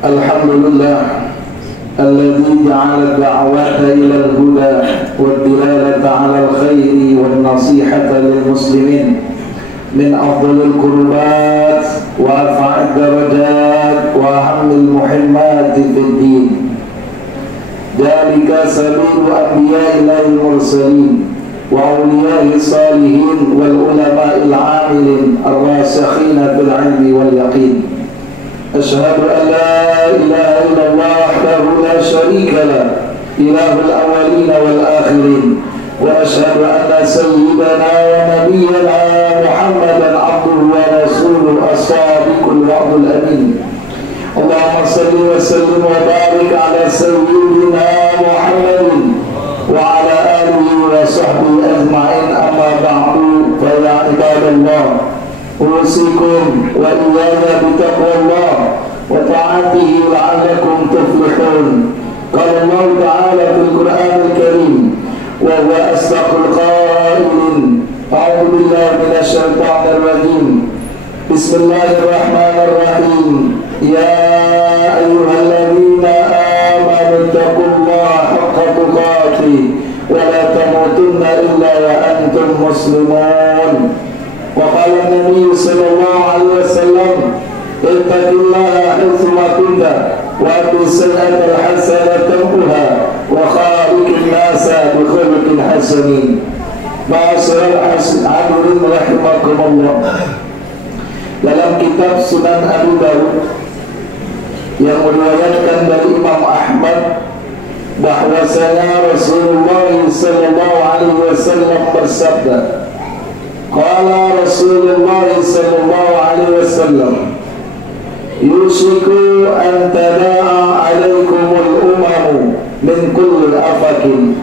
Alhamdulillah alladzi ja'ala da'wata ila al-huda wa dilalata 'ala al-khairi wan nasihata lil muslimin min afdalil qurbat wa arfa'id darajat wa ahammil muhimmati fid din. Dzalika sabilu anbiya'il mursalin wa awliya'i salihin wal ulama'il 'amilin ar-rasikhina bil 'ilmi wal yaqin. Asyhadu an la ilaha illallah wahdahu la syarika lah ilahul awwalin wal akhirin wa asyhadu anna sayyidana wa nabiyyana Muhammadan abduhu wa rasuluhu as-sadiqul wa'dul amin. Allahumma salli wa sallim wa barik ala sayyidina Muhammadin wa ala alihi wa sahbihi ajma'in, amma ba'du. Fa ya ibadallah, usikum wa iyaya bitaqwallah wa ta'atihi la'allakum tuflihun. Qala Allah ta'ala fil Qur'anil Karim wa huwa asdaqul qailin. A'udzu billahi minasy syaithanir rajim. Bismillahirrahmanirrahim. Ya ayyuhalladzina amanu taqullaha haqqa tuqatih wa la tamutunna illa wa antum muslimun. وقال النبي صلى الله عليه وسلم اتق الله حيثما كنت وأتِ السيئة الحسنة تمحها وخالق الناس بخلق حسن. Ma'asyiral hadirin rahimakumullah. Dalam kitab Sunan Abu Dawud yang meriwayatkan dari Imam Ahmad bahwasanya Rasulullah sallallahu alaihi wasallam bersabda, qala Rasulullah sallallahu alaihi wasallam, yushiku an tada'a alaikumul umamu min kulli afakin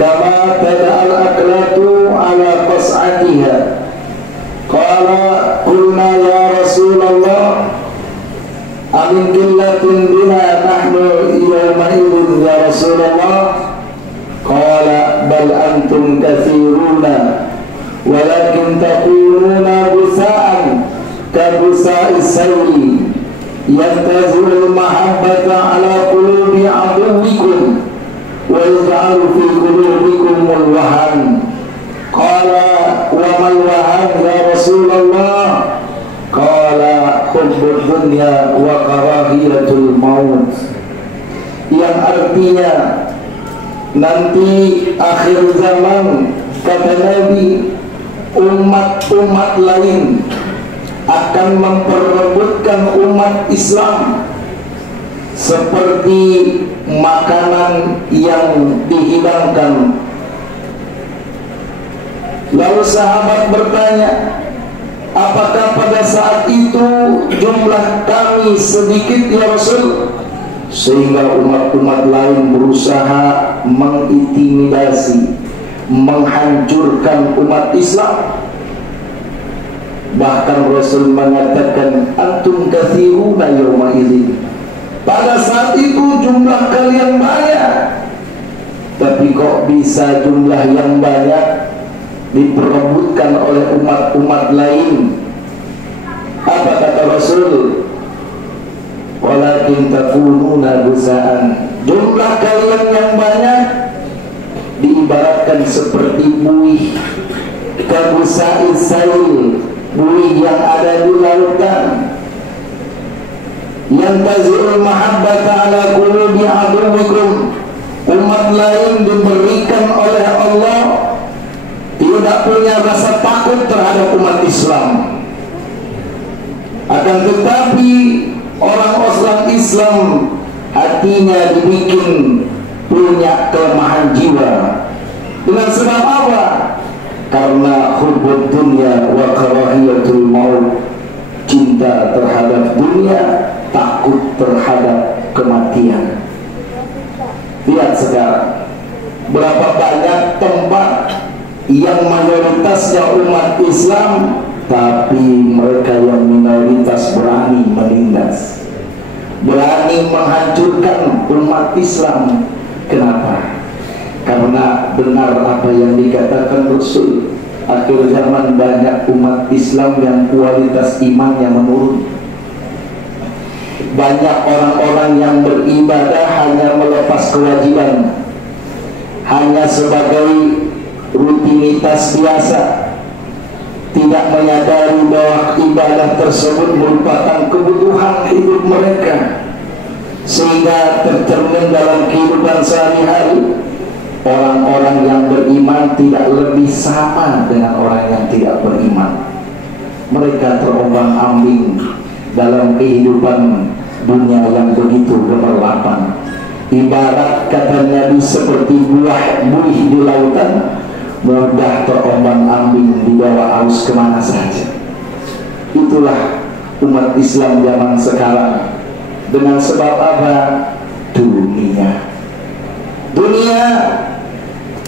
kama tada'al aklatu ala qas'atiha. Qala qulna ya Rasulullah amin qillatin bina nahnu yawma idin ya Rasulullah. Qala bal antum kathiruna walakin takununa busa'an kabusa'i sayyi yantazul mahabbata ala qulubi aduwikum wa yaj'alu fi qulubikumul wahan. Qala wa mal wahan ya Rasulullah? Qala hubbud dunya wa karahiyatul maut. Yang artinya nanti akhir zaman, kata Nabi, umat-umat lain akan memperebutkan umat Islam seperti makanan yang dihidangkan. Lalu sahabat bertanya, apakah pada saat itu jumlah kami sedikit ya Rasul, sehingga umat-umat lain berusaha mengintimidasi, menghancurkan umat Islam? Bahkan Rasul mengatakan, antum kathiruna yawma idzin, pada saat itu jumlah kalian banyak, tapi kok bisa jumlah yang banyak diperebutkan oleh umat-umat lain? Apa kata Rasul? Walakin takununa busaan, jumlah kalian yang banyak diibaratkan seperti buih, kabusai sail, buih yang ada di lautan. Yang tazul mahabbata ala qulubi aduwikum, umat lain diberikan oleh Allah tidak punya rasa takut terhadap umat Islam. Akan tetapi orang-orang Islam hatinya dibikin punya kelemahan jiwa. Dengan sebab apa? Karena hubbud dunya wa karahiyatul maut, cinta terhadap dunia, takut terhadap kematian. Lihat sekarang berapa banyak tempat yang mayoritasnya umat Islam, tapi mereka yang minoritas berani menindas, berani menghancurkan umat Islam. Kenapa? Karena benar apa yang dikatakan Rasul, akhir zaman banyak umat Islam yang kualitas imannya menurun. banyak orang-orang yang beribadah hanya melepas kewajiban, hanya sebagai rutinitas biasa, tidak menyadari bahwa ibadah tersebut merupakan kebutuhan hidup mereka, sehingga tercermin dalam kehidupan sehari-hari. Orang-orang yang beriman tidak lebih sama dengan orang yang tidak beriman. Mereka terombang-ambing dalam kehidupan dunia yang begitu gemerlapan. Ibarat kata Nabi seperti buih di lautan, mudah terombang-ambing dibawa arus kemana saja. Itulah umat Islam zaman sekarang. Dengan sebab apa? Dunia.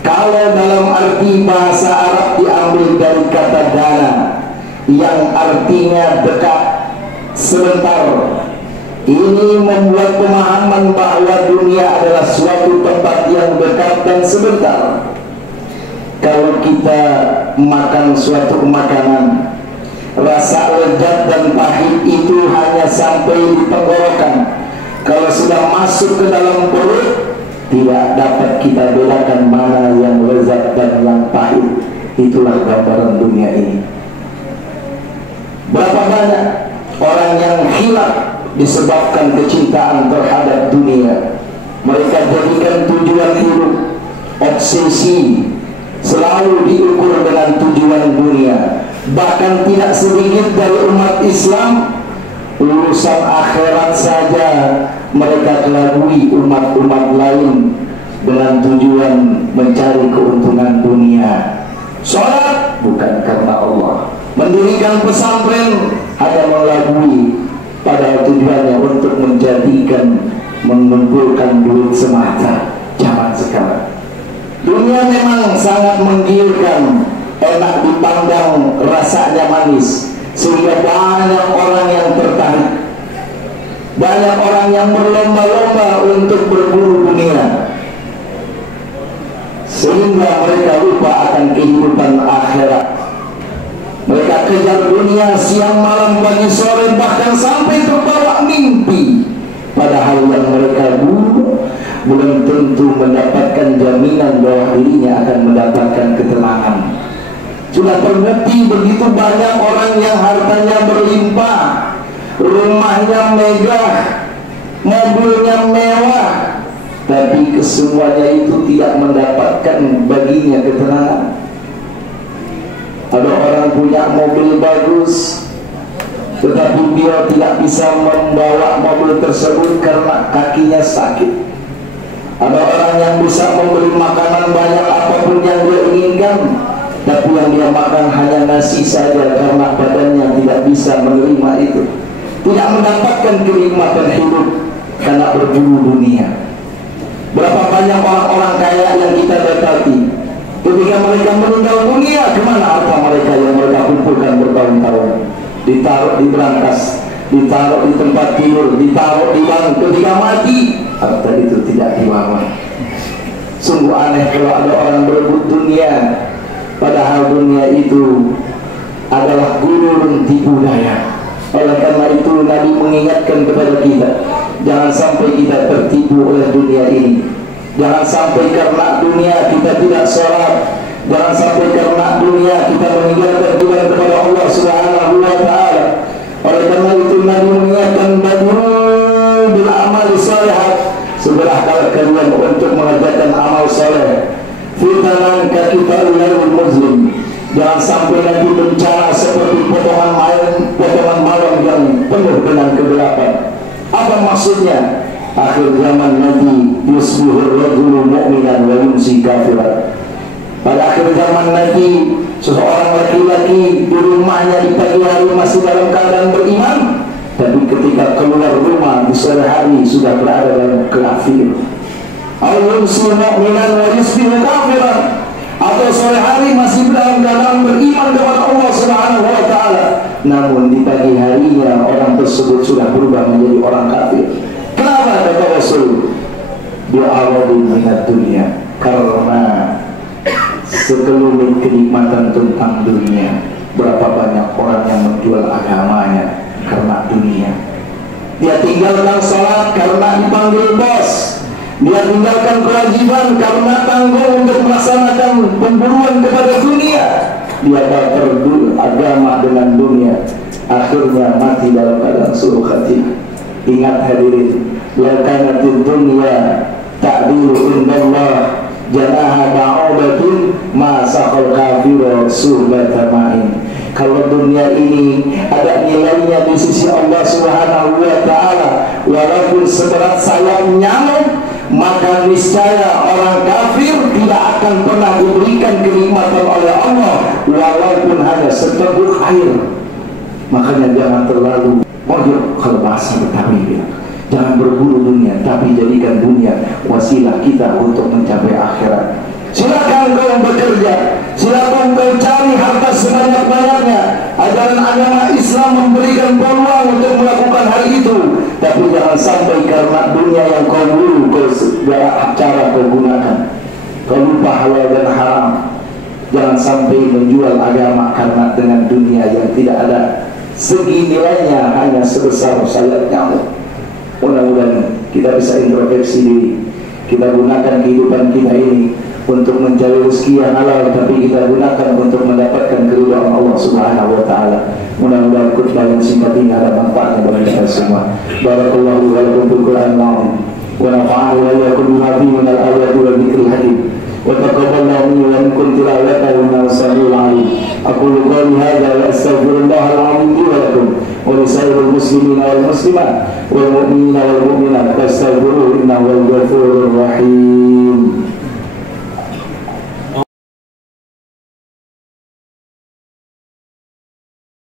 Kalau dalam arti bahasa Arab diambil dari kata dana, yang artinya dekat, sebentar. Ini membuat pemahaman bahwa dunia adalah suatu tempat yang dekat dan sebentar. Kalau kita makan suatu makanan, rasa lezat dan pahit itu hanya sampai di tenggorokan. Kalau sudah masuk ke dalam perut, tidak dapat kita bedakan mana yang lezat dan yang pahit. Itulah gambaran dunia ini. Berapa banyak orang yang hilang disebabkan kecintaan terhadap dunia. Mereka jadikan tujuan hidup, obsesi, selalu diukur dengan tujuan dunia. Bahkan tidak sedikit dari umat Islam, urusan akhirat saja mereka kelabui umat-umat lain dengan tujuan mencari keuntungan dunia. Sholat bukan karena Allah, mendirikan pesantren hanya melabui, padahal tujuannya untuk mengumpulkan duit semata. Zaman sekarang dunia memang sangat menggiurkan, enak dipandang, rasanya manis, sehingga banyak orang yang tertarik, banyak orang yang berlomba-lomba untuk berburu dunia, sehingga mereka lupa akan kehidupan akhirat. Mereka kejar dunia siang malam pagi sore, bahkan sampai terbawa mimpi, padahal yang mereka buru belum tentu mendapatkan jaminan bahwa dirinya akan mendapatkan ketenangan. Sudah terbukti begitu banyak orang yang hartanya berlimpah, rumahnya megah, mobilnya mewah, tapi kesemuanya itu tidak mendapatkan baginya ketenangan. Ada orang punya mobil bagus, tetapi dia tidak bisa membawa mobil tersebut karena kakinya sakit. Ada orang yang bisa membeli makanan banyak apapun yang dia inginkan, tapi yang dia makan hanya nasi saja karena badannya tidak bisa menerima itu. Tidak mendapatkan kenikmatan hidup karena berburu dunia. Berapa banyak orang-orang kaya yang kita dapati, ketika mereka meninggal dunia, kemana harta mereka yang mereka kumpulkan bertahun-tahun? Ditaruh di brankas, ditaruh di tempat tidur, ditaruh di bank. Ketika mati, harta itu tidak dibawa. Sungguh aneh kalau ada orang berebut dunia, padahal dunia itu adalah gurun tipu daya. Oleh karena itu Nabi mengingatkan kepada kita, jangan sampai kita tertipu oleh dunia ini. Jangan sampai karena dunia kita tidak sholat. Jangan sampai karena dunia kita meninggalkan Tuhan kepada Allah Subhanahu wa Ta'ala. Oleh karena itu Nabi mengingatkan, badiru bil amali shalihat, segera kalian untuk mengerjakan amal saleh. Fitanan ka kita ulil muslim, jangan sampai nanti bencana seperti potongan malam yang penuh dengan kegelapan. Apa maksudnya? Akhir zaman nanti yusbihur rajulu mu'minan wa yumsi kafiran. Pada akhir zaman nanti seseorang laki-laki di rumahnya di pagi hari masih dalam keadaan beriman, tapi ketika keluar rumah di sore hari sudah berada dalam kafir. Al-yumsi mu'minan wa yusbihu kafiran, atau sore hari masih dalam keadaan beriman kepada Allah Subhanahu wa Ta'ala, namun di pagi harinya orang tersebut sudah berubah menjadi orang kafir. Kenapa? Kata Rasul, bi'awadin minat dunia, karena sekelumit kenikmatan tentang dunia. Berapa banyak orang yang menjual agamanya karena dunia. Dia tinggalkan sholat karena dipanggil bos. Dia tinggalkan kewajiban karena tanggung untuk melaksanakan pemburuan kepada dunia. Dia baper agama dengan dunia, akhirnya mati dalam keadaan suruh khatimah. Ingat hadirin, la kanatid dunya ta'dilu indallah janaha ba'udatin ma saqal kafiru surbata ma'in. Kalau dunia ini ada nilainya di sisi Allah Subhanahu wa taala walaupun seberat sayap nyamuk, maka niscaya orang kafir tidak akan pernah diberikan kenikmatan oleh Allah walaupun hanya seteguk air. Makanya jangan terlalu bodoh, kalau bahasa Betawi ya. Jangan berburu dunia, tapi jadikan dunia wasilah kita untuk mencapai akhirat. Silakan kau bekerja, silakan kau cari harta sebanyak-banyaknya. Ajaran agama Islam memberikan peluang untuk melakukan hal itu, tapi jangan sampai karena dunia yang kau buru, kau segala cara kau gunakan. Kau lupa halal dan haram. Jangan sampai menjual agama karena dengan dunia yang tidak ada segi nilainya, hanya sebesar sayap nyamuk. Mudah-mudahan kita bisa introspeksi diri. Kita gunakan kehidupan kita ini untuk mencari rezeki yang halal, tapi kita gunakan untuk mendapatkan keridhaan Allah Subhanahu wa taala. Mudah-mudahan khutbah yang singkat ini ada manfaatnya bagi kita semua. Barakallahu wa lakum fil Qur'anil azim wa nafa'ani wa iyyakum bima fihi min al-ayati wa dzikril hakim. Wa taqabbalallahu minni wa minkum tilawatahu innahu samii'un 'aliim. Aqulu qawli hadza wa astaghfirullahal 'azim li wa lakum wa li sa'iril muslimina wal muslimat wal mu'minina wal mu'minat fastaghfiruhu innahu huwal ghafurur rahim.